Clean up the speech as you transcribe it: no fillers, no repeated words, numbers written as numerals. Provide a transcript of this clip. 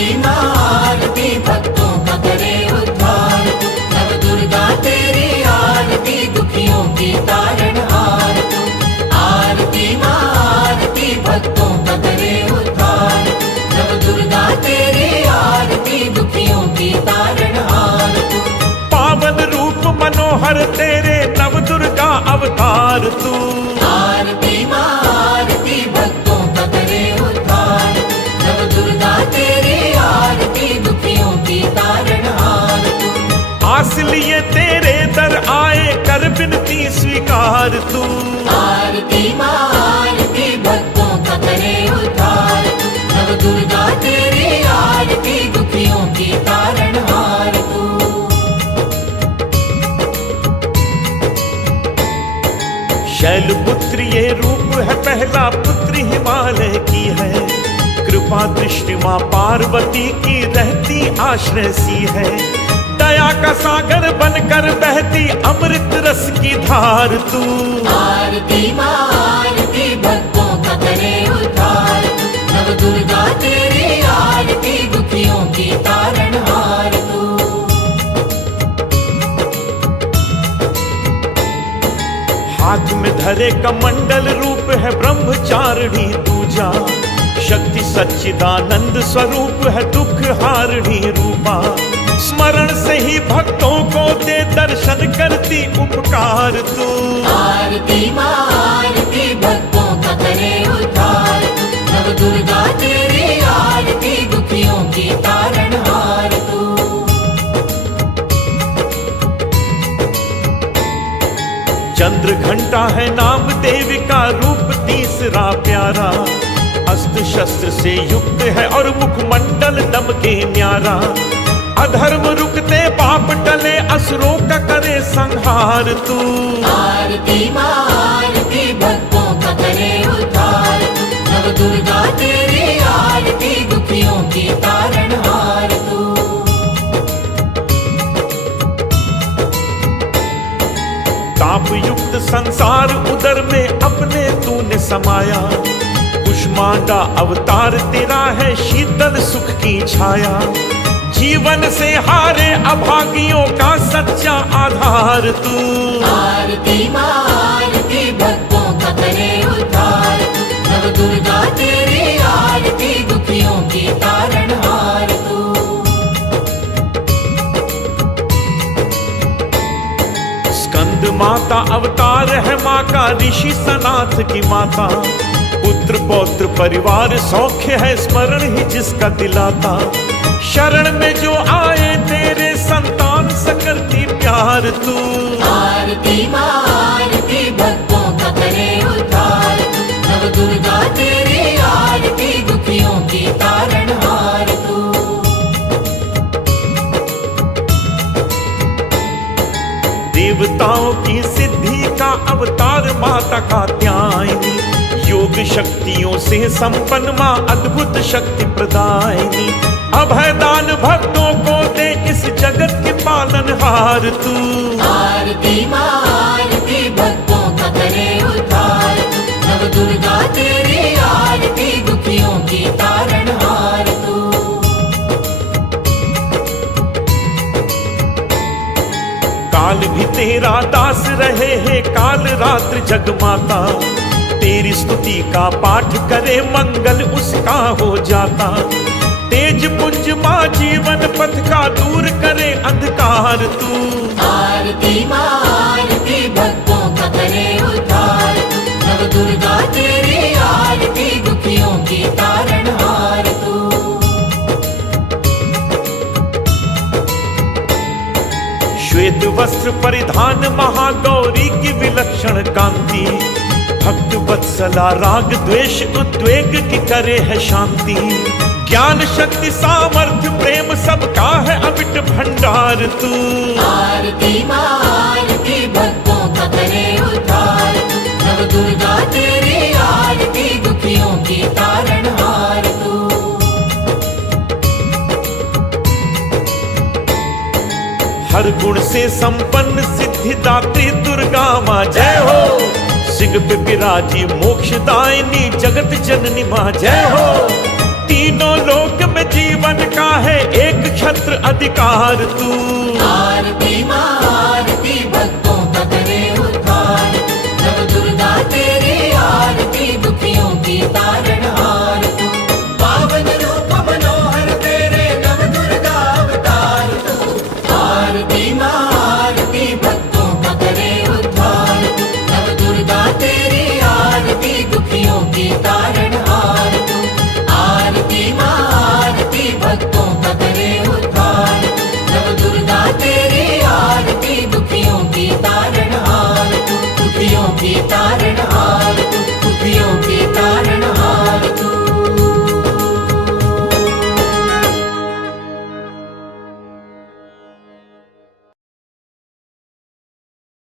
आरती माँ आरती, भक्तों का करे उद्धार तू। नव दुर्गा तेरी आरती, दुखियों की तारण हार तू। आरती माँ आरती, भक्तों का करे उद्धार तू। नव दुर्गा तेरी आरती, दुखियों की तारण हार तू। पावन रूप मनोहर तेरे नव दुर्गा अवतार तू। आरती माँ आरती, भक्तों का करे उद्धार तू। नव दुर्गा तेरी आरती, दुखियों की तारण हार तू। आस लिए तेरे दर आए, कर बिनती स्वीकार तू। आरती माँ आरती, भक्तों का करे उद्धार तू। नव दुर्गा तेरी आरती, दुखियों की तारण हार तू। शैलपुत्र ये रूप है, पहला पुत्र हिमालय की है। कृपा दृष्टि माँ पार्वती की रहती आश्रय सी है। दया का सागर बनकर बहती अमृत रस की धार तू। आरती माँ आरती, भक्तों का करे उद्धार तू। नव दुर्गा तेरी आरती, दुखियों की तारण हार तू। हाथ में धरे कमंडल रूप है ब्रह्मचारिणी दूजा। शक्ति सच्चिदानंद स्वरूप है दुख हारिणी रूपा। स्मरण से ही भक्तों को दे दर्शन करती उपकार तू। आरती माँ आरती, भक्तों का करे उद्धार तू। नव दुर्गा तेरी आरती, दुखियों की तारण हार तू। चंद्र घंटा है नाम देवी का रूप तीसरा प्यारा। अस्त्र शस्त्र से युक्त है और मुखमंडल दमके न्यारा। अधर्म रुकते पाप टले, असुरों का करे संहार तू। आरती माँ आरती, भक्तों का करे उद्धार तू। नव दुर्गा तेरी आरती, दुखियों की तारण हार तू। ताप युक्त संसार उदर में अपने तूने समाया। कुष्मांडा अवतार तेरा है, शीतल सुख की छाया। जीवन से हारे अभागियों का सच्चा आधार तू। आरती माँ आरती, भक्तों का करे उद्धार तू। नव दुर्गा तेरी आरती, दुखियों की तारण हार तू। स्कंद माता अवतार है माँ का, ऋषि सनाथ की माता। पुत्र पौत्र परिवार सौख्य है, स्मरण ही जिसका दिलाता। शरण में जो आए तेरे संतान से करती प्यार तू। आरती माँ आरती, भक्तों का करे उद्धार तू। नव दुर्गा तेरी आरती, दुखियों की तारण हार तू। देवताओं की सिद्धि का अवतार माता कात्यायनी। योग शक्तियों से संपन्न माँ अद्भुत शक्ति प्रदायिनी। अभयदान भक्तों को दे इस जगत के पालनहार तू। आरती माँ आरती, भक्तों का करे उद्धार तू। नव दुर्गा तेरी आरती, दुखियों की तारण हार तू। काल भी तेरा दास रहे है, काल रात्र जगमाता। तेरी स्तुति का पाठ करे, मंगल उसका हो जाता। तेज पुंज माँ जीवन पथ का दूर करे अंधकार तू। आरती माँ आरती, भक्तों का करे उद्धार तू। नव दुर्गा तेरी आरती, दुखियों की तारण हार तू। श्वेत वस्त्र परिधान महागौरी की विलक्षण कांति। भक्त वत्सला राग द्वेष उद्वेग की करे है शांति। ज्ञान शक्ति सामर्थ्य प्रेम सबका है अमिट भंडार तू। आरती माँ आरती, भक्तों का करे उद्धार तू। नव दुर्गा तेरी आरती, दुखियों की तारण हार तू। हर गुण से संपन्न सिद्धिदात्री दुर्गा माँ जय हो। सिंह पे विराजी मोक्षदायिनी जगत जननी माँ जय हो। तीनों लोक में जीवन है एक छत्र अधिकार तू। आरती माँ आरती